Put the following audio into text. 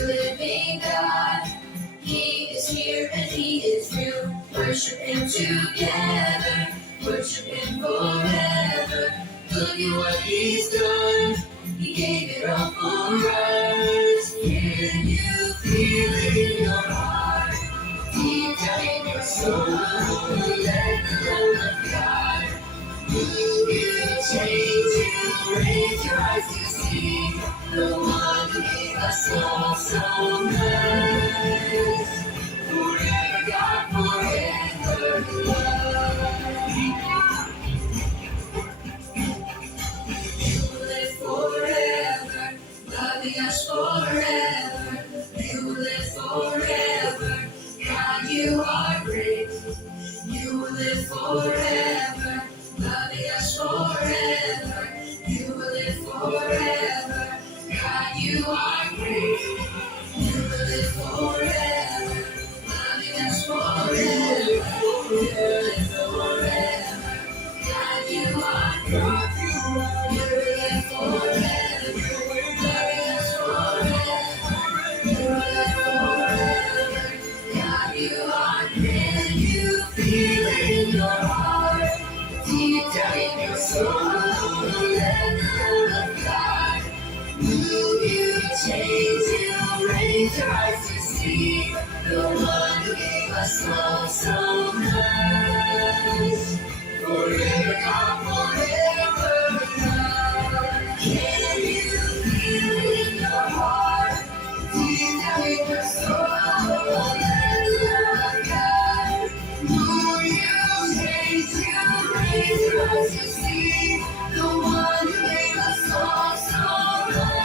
the living God. He is here and he is real. Worship him together. Worship him forever. Look at what he's done. He gave it all for us. Can you feel it in your heart? Deep down in your soul, let the love of God move you, change you, raise your eyes to see the one who gave us all so much. Forever, God, forever love. You live forever, loving us forever. You live forever, God, you are great. You live forever, loving us forever. You live forever, God, you are great. You live forever, loving us forever. You live forever, God, you are great. You live forever, loving us forever. You live forever, God, you are great. You feel it in your heart, deep down in your soul. Let the love of God move you, change you, raise your eyes to see the one who gave us love so much. Forever, God, forever love. Can you feel it in your heart, deep down in your soul? Let the love of God move you, change you, raise your eyes to see the one who gave us all so much.